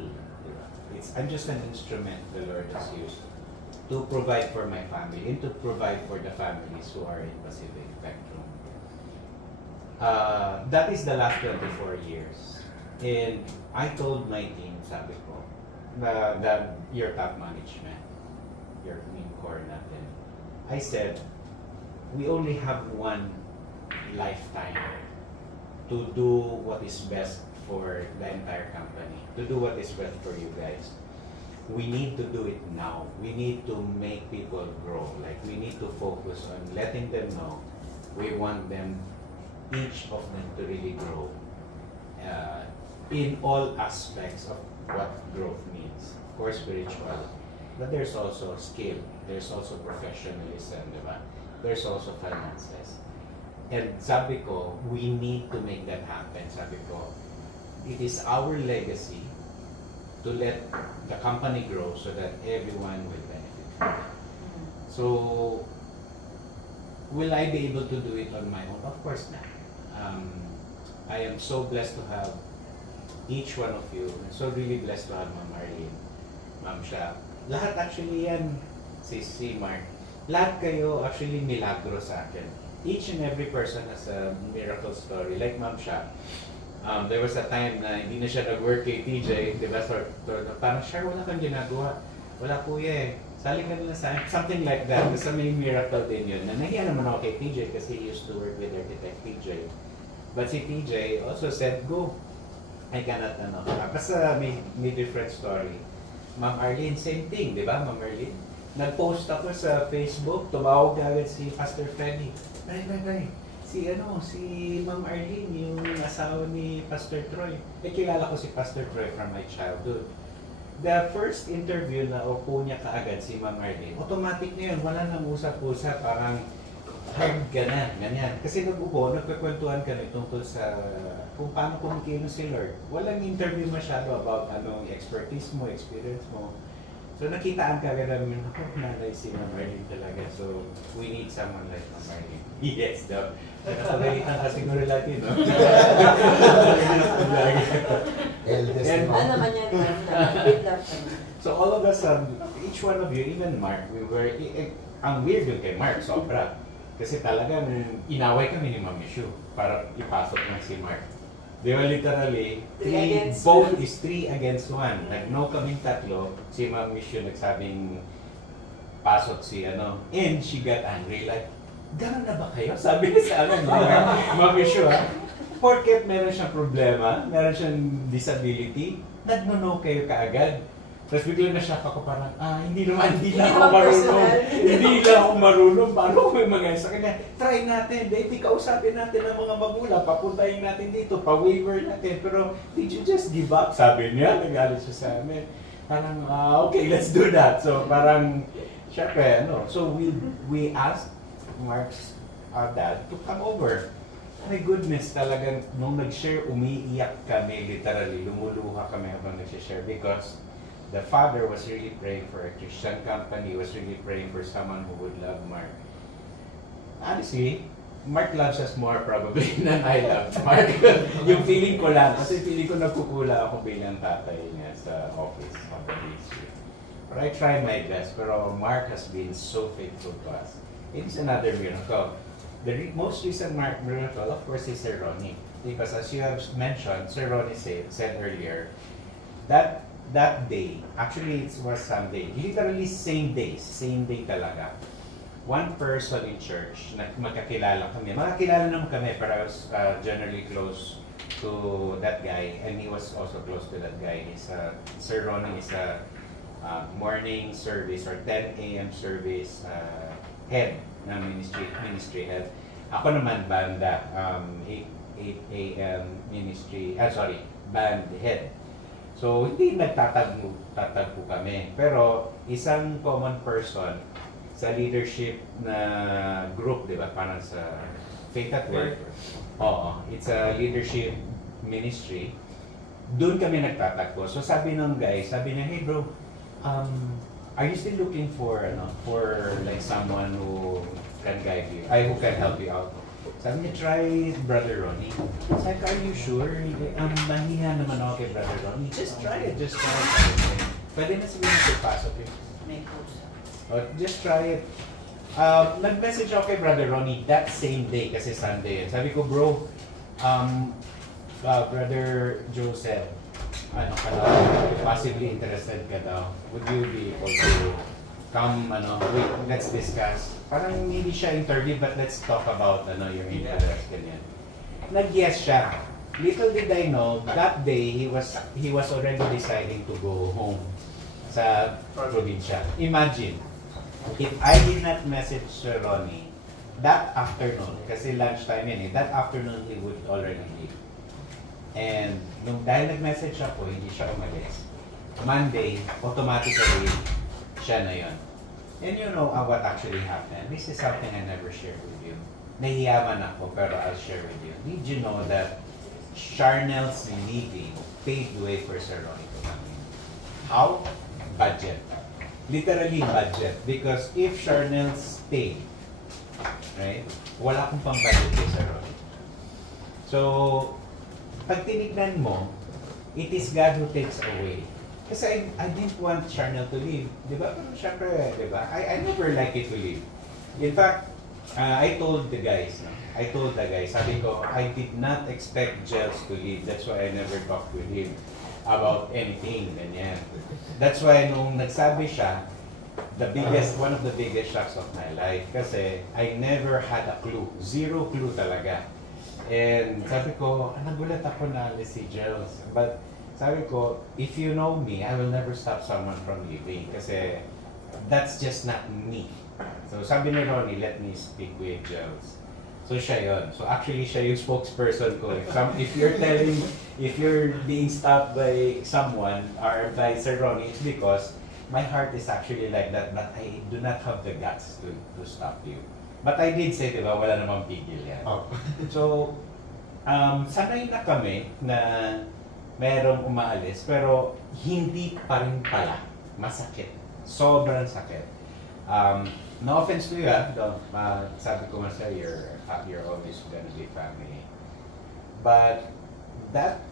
I'm just an instrument the Lord has used to provide for my family and to provide for the families who are in Pacific Spectrum. That is the last 24 years. And I told my team, sabi ko, that your top management, your main core natin, I said, we only have one lifetime to do what is best for the entire company, to do what is best for you guys. We need to do it now. We need to make people grow. Like, we need to focus on letting them know we want them, each of them, to really grow in all aspects of what growth means. Of course, spiritual, but there's also skill, there's also professionalism, diba? There's also finances. And sabi ko, we need to make that happen. Sabi ko, it is our legacy to let the company grow so that everyone will benefit from it. So, will I be able to do it on my own? Of course not. I am so blessed to have each one of you. I'm so really blessed to have Ma'am Arlene, Ma'am Shap. Lahat actually yan, si Mark. Lahat kayo actually milagro sa akin. Each and every person has a miracle story. Like Ma'am Shap, there was a time na hindi na siya nag-work kay TJ, di ba? Parang, Shar, wala kang ginagawa. Wala kuya eh. Sali ka nila sa something like that. Kasi may miracle din yun. Nahiya naman ako kay TJ kasi he used to work with architect TJ. But si TJ also said, go. I cannot, basta may different story. Ma'am Arlene, same thing, di ba, Ma'am Arlene? Nag-post ako sa Facebook, tumawag agad si Pastor Freddy. Ay, si Ma'am Arlene, yung asawa ni Pastor Troy. Kilala ko si Pastor Troy from my childhood. The first interview na upo niya kaagad si Ma'am Arlene, automatic na yun, wala nang usap-usap, parang hard ka na, ganyan. Kasi nag-upo, nagkakwentuhan kami tungkol sa kung paano kumikilos si Lord. Walang interview masyado about anong expertise mo, experience mo. So nakitaan ka agad namin, ako, nanay si Ma'am Arlene talaga. So we need someone like Ma'am Arlene. Yes, daw. Nakakabalitan ka siguro natin, no? Ano naman yan? So all of us, each one of you, even Mark, we were, ang weird yung kay Mark, sobra. Kasi talagang inaway kami ni Ma'am Mishu para ipasok ng si Mark. Di ba literally, vote is 3 against 1. Nag-no kaming tatlo, si Ma'am Mishu nagsabing pasok si and she got angry like, gano'n na ba kayo? Sabi niya sa Ma'am Mishu porket meron siyang problema, meron siyang disability, nag-no kayo kaagad. Tapos bigla na siya ako parang, hindi lang ako marunong. Hindi lang ako marunong. Paano may mga sa kanya? Try natin. Dahil kausapin natin ang mga magulang. Papuntahin natin dito. Pa-waiver natin. Pero did you just give up? Sabi niya. Nagalit siya sa amin. Parang, okay, let's do that. So parang, syempre, So we asked Mark's dad to come over. My goodness, talagang nung nag-share, umiiyak kami. Literally, lumuluha kami habang nag-share because the father was really praying for a Christian company, was really praying for someone who would love Mark. Honestly, Mark loves us more probably than I love Mark. Yung feeling ko lang, kasi feeling ko nagkukula ako bilang tatay niya sa office of the ministry. But I tried my best, pero Mark has been so faithful to us. It is another miracle. The most recent miracle, of course, is Sir Ronnie. Because as you have mentioned, Sir Ronnie said earlier, that day, actually it was Sunday, literally same day talaga. One person in church, magkakilala kami. Magkakilala naman kami, pero I was generally close to that guy, and he was also close to that guy. Sir Ronnie is a morning service or 10 a.m. service head ng ministry head. Ako naman banda, 8 a.m. ministry, band head. So, hindi nagtatagpo kami. Pero, isang common person sa leadership na group, di ba? Parang sa Faith at Work. Oo, it's a leadership ministry. Doon kami nagtatagpo. So, sabi ng guy, sabi niya, hey bro, are you still looking for like someone who can guide you, who can help you out? Sabi niya, try Brother Ronnie. Sabi ko, are you sure? Mahiha naman ako kay Brother Ronnie. Just try it. Pwede na sabihin ko, pasok yun. Just try it. Nag-message ako kay Brother Ronnie that same day, kasi Sunday. Sabi ko, bro, Brother Joseph, possibly interested ka daw. Would you be able to come, wait, let's discuss. Parang hindi siya interview, but let's talk about your interest, ganyan. Nag-yes siya. Little did I know, that day, he was already deciding to go home sa probinsya. Imagine, if I did not message Sir Ronnie, that afternoon, kasi lunchtime yun that afternoon he would already leave. And dahil nag-message ako, hindi siya umalis. Monday, automatically, siya na yun. And you know what actually happened? This is something I never shared with you. Nahiyaman ako, pero I'll share with you. Did you know that Charnel's leaving paved way for Sir Ronnie to come in? How? Budget. Literally budget. Because if Charnel stayed, right, wala akong pang-budget kay Sir Ronnie. So, pag tinignan mo, it is God who takes away. Kasi I didn't want Charnel to leave. Di ba? Pero syempre, di ba? I never like it to leave. In fact, I told the guys, sabi ko, I did not expect Gels to leave. That's why I never talked with him about anything. Ganyan. That's why nung nagsabi siya, one of the biggest shocks of my life. Kasi I never had a clue. Zero clue talaga. And sabi ko, nagulat ako na si Gels. But sabi ko, if you know me, I will never stop someone from leaving. Kasi that's just not me. So sabi ni Ronnie, let me speak with Gels. So siya yun. So actually siya yung spokesperson ko. If you're being stopped by someone or by Sir Ronnie, it's because my heart is actually like that, but I do not have the guts to stop you. But I did say, di ba, wala namang pigil yan. Oh. So, sanay na kami na merong umaalis, pero hindi pa rin pala masakit. Sobrang sakit. No offense to you, sabi ko nga sa'yo, you're always gonna be family. But that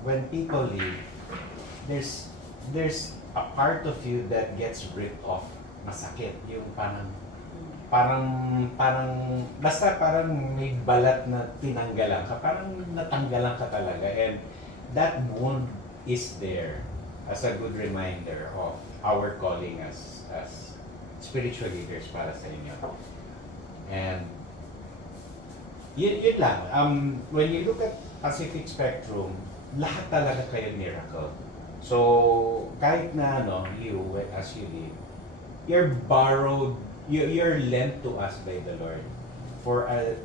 when people leave, there's a part of you that gets ripped off. Masakit. Yung basta parang may balat na tinanggalan ka. Parang natanggalan ka talaga. And that wound is there as a good reminder of our calling as spiritual leaders para sa inyo. And yun lang. When you look at Pacific Spectrum, lahat talaga kayo miracle. So, kahit na as you live, you're lent to us by the Lord for a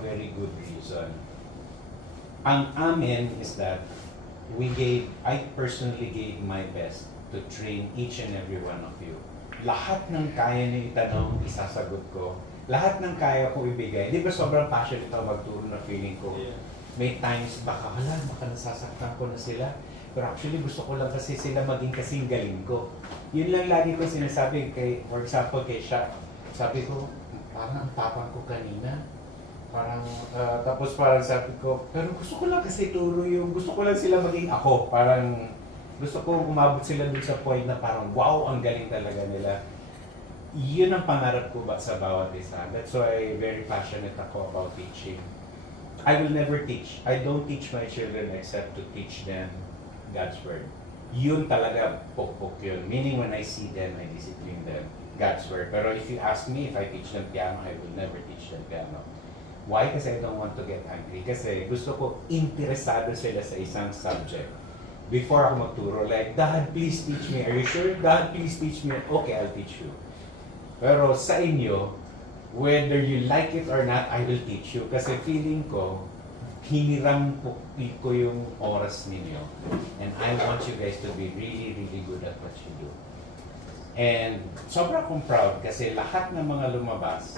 very good reason. Ang amin is that I personally gave my best to train each and every one of you. Lahat ng kaya niyo itanong, isasagot ko. Lahat ng kaya ko ibigay. Di ba sobrang passionate ako magturo na feeling ko? May times baka nasasaktan ko na sila. Pero actually gusto ko lang kasi sila maging kasing galing ko. Yun lang lagi ko sinasabi for example kay Shaq. Sabi ko, parang ang tapang ko kanina. Tapos parang sabi ko, pero gusto ko lang kasi gusto ko lang sila maging ako. Parang gusto ko umabot sila dun sa point na parang wow, ang galing talaga nila. Yun ang pangarap ko sa bawat isa. That's why very passionate ako about teaching. I will never teach. I don't teach my children except to teach them God's Word. Yun talaga, pokpok yun. Meaning when I see them, I discipline them. God's Word. Pero if you ask me if I teach them piano, I will never teach them piano. Why? Kasi I don't want to get angry. Kasi gusto ko interesado sila sa isang subject. Before ako magturo, like, Dad, please teach me. Are you sure? Dad, please teach me. Okay, I'll teach you. Pero sa inyo, whether you like it or not, I will teach you. Kasi feeling ko, hiniram ko yung oras ninyo. And I want you guys to be really, really good at what you do. And sobrang akong proud kasi lahat ng mga lumabas,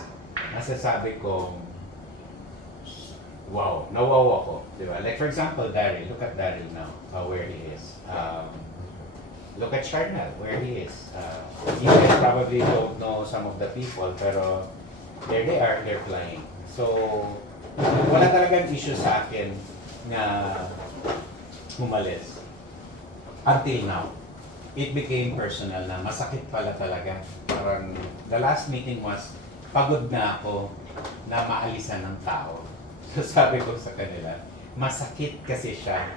nasasabi ko, wow, nawawa ko. Diba? Like for example, Daryl. Look at Daryl now, where he is. Look at Charnel, where he is. You guys probably don't know some of the people, pero there they are, they're flying. So, wala talagang issue sa akin na umalis. Until now. It became personal na masakit pala talaga. Parang the last meeting was, pagod na ako na maalisan ng tao. So sabi ko sa kanila, masakit kasi siya.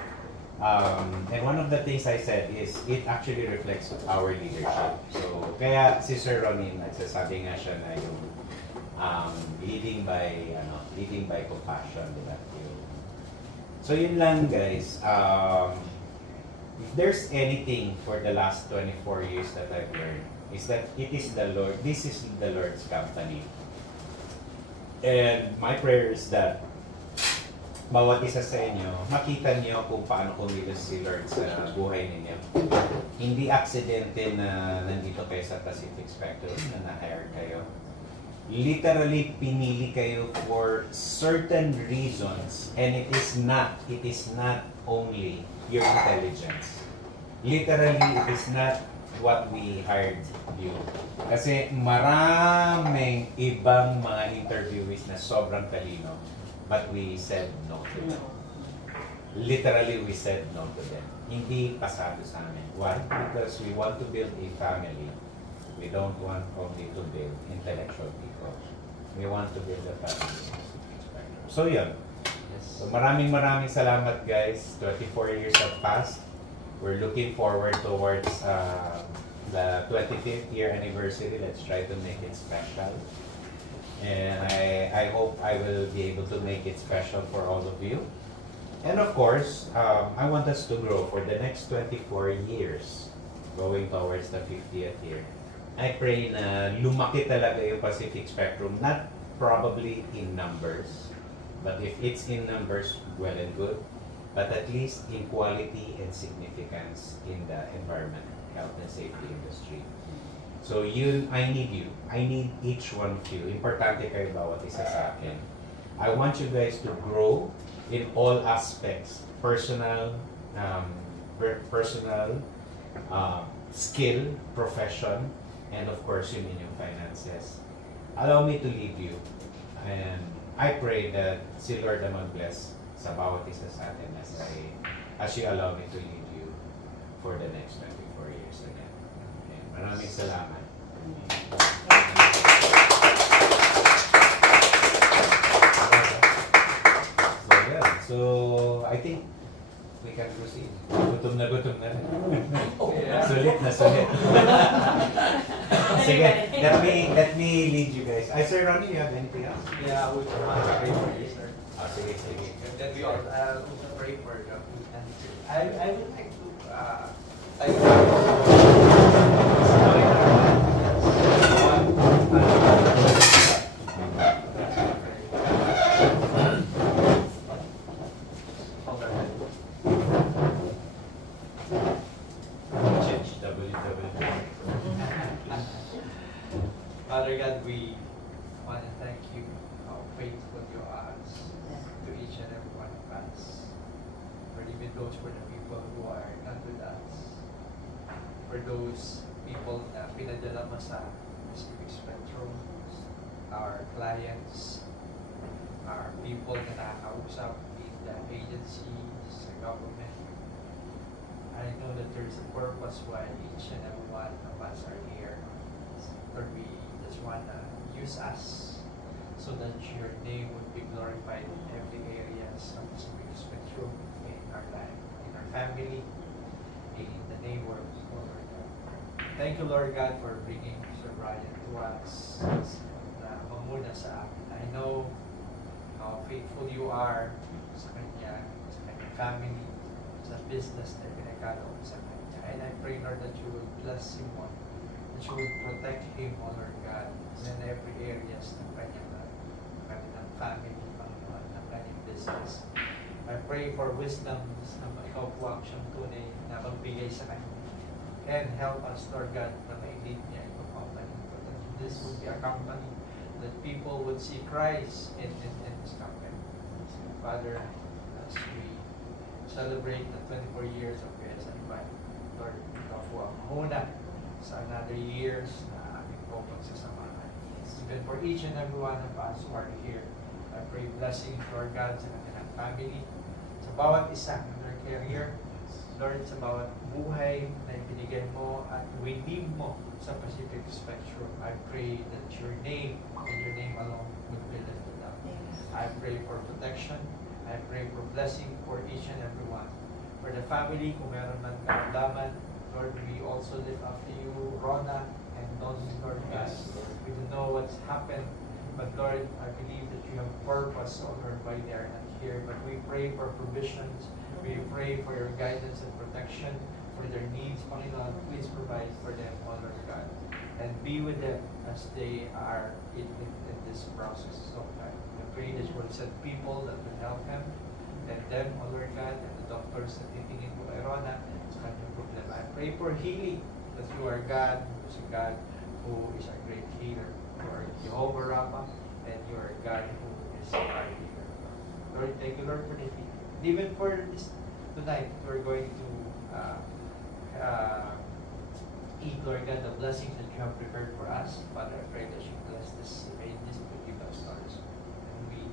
And one of the things I said is, it actually reflects our leadership. So, kaya si Sir Ronin, nagsasabi nga siya na yung leading by compassion. Diba? So yun lang guys. If there's anything for the last 24 years that I've learned, is that it is the Lord, this is the Lord's company. And my prayer is that bawat isa sa inyo, makita niyo kung paano kumilos si Lord sa buhay ninyo. Hindi aksidente na nandito kayo sa Pacific Spectrum, na na-hire kayo. Literally, pinili kayo for certain reasons, and it is not only your intelligence. Literally, it is not what we hired you. Kasi maraming ibang mga interviewees na sobrang talino, but we said no to them. Literally, we said no to them. Hindi pasado sa amin. Why? Because we want to build a family. We don't want only to build intellectual people. We want to build a family. So yun. So maraming salamat guys. 24 years have passed. We're looking forward towards the 25th year anniversary. Let's try to make it special. And I hope I will be able to make it special for all of you. And of course, I want us to grow for the next 24 years, going towards the 50th year. I pray na lumaki talaga yung Pacific Spectrum, not probably in numbers, but if it's in numbers, well and good, but at least in quality and significance in the environment, health and safety industry. So I need you. I need each one of you. Importante kayo bawat isa sa akin. I want you guys to grow in all aspects, personal, skill, profession, and of course yung inyong finances. Allow me to lead you, and I pray that si Lord na mag-bless sa bawat isa sa atin as you allow me to lead you for the next 24 years again. Okay. Maraming salamat. So I think we can proceed. Gutom na rin. Sulit na sulit. Sige, let me lead you guys. Sir Ronnie, you have anything else? Yeah, we can pray for you, sir. Sige. And then we also pray for the food and I would like to Father God, we want to thank you how faithful you are to each and every one of us. For even those for the people who are not with us. For those people na pinadala mo sa Pacific Spectrum, our clients, our people na nakakausap in the agencies, the government. I know that there's a purpose why each and every one of us are here. Lord, we just want to use us so that your name would be glorified in every areas of Pacific Spectrum, in our life, in our family, in the neighbors, Lord. Thank you, Lord God, for bringing Sir Brian to us. Mamuna sa akin. I know how far sa kanya, sa kanyang family, sa business na pinagkaloob sa kanya. And I pray, Lord, that you will bless him more, that you will protect him, O Lord God, in every areas ng kanyang family, Panginoon, ng kanyang business. I pray for wisdom na ikaw po ang siyang tunay na magbigay sa kanya. And help us, Lord God, na ma-lead niya itong company. That this would be a company that people would see Christ in this company. Father, as we celebrate the 24 years of PSNY, Lord, ikaw po ang huna sa another years na aming po pagsasamahan. Even for each and every one of us who are here, I pray blessing, Lord God, sa kanilang family, sa bawat isa ng their career, Lord, sa bawat buhay na ibinigay mo at winib mo sa Pacific Spectrum. I pray that your name and your name alone would be lifted up. I pray for protection. I pray for blessing for each and every one. For the family, kung meron man karamdaman, Lord, we also lift up to you, Rona and Don, Lord God. We don't know what's happened, but Lord, I believe that you have purpose on her why they are not here. But we pray for provisions. We pray for your guidance and protection for their needs. Panginoon, please provide for them, O Lord God. And be with them as they are in this process. So I pray that you will send people that will help them and them, O Lord God, and the doctors that titingin po kay Rona sa kanyang problem. I pray for healing, that you are God, who is a God who is a great healer. You are Jehovah Rapha, and you are God who is our healer. Lord, thank you, Lord, for the healing. Even for this tonight, we're going to eat, Lord God, the blessings that you have prepared for us. Father, I pray that you bless this, may this to give us stars. And we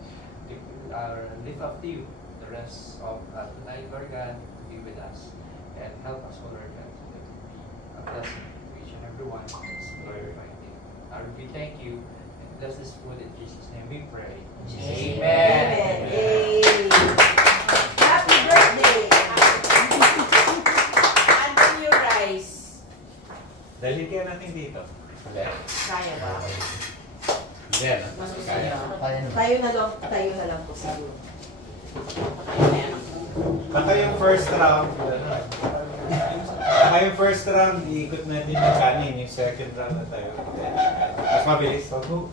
lift up to you the rest of tonight, Lord God, to be with us and help us, Lord God, to be a blessing to each and every one. It's glorifying name. Lord, we thank you and bless this food in Jesus' name we pray. Amen. Amen. Happy birthday! Antonio Rice. Dalhin kaya natin dito. Kaya ba? Hindi, no? Kaya. Tayo na lang po siguro. Baka yung first round, baka yung first round, iikot natin yung kanin. Yung second round na tayo. Mas mabilis. Go.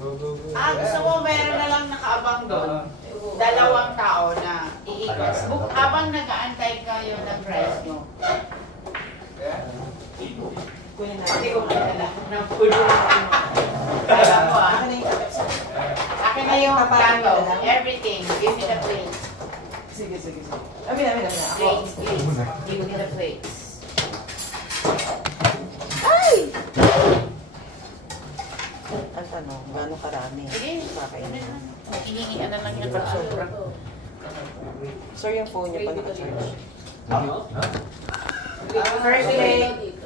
Gusto mo meron na lang nakaabang doon. Dalawang tao na iikot. Habang nag-aantay kayo ng prize nyo. Kunin Hindi natin. ko madala ng pulo. Kala mo Ako na yung tapos. Akin na yung plato. Everything. Give me the plates. Sige. Amin. Ako. Plates, please. Give me the plates. Ay! Ang tanong, gano'ng karami? Sige. Kakainin. Hinihingan na lang yung sobra. Sir, yung phone niya pa naka-charge. First plate.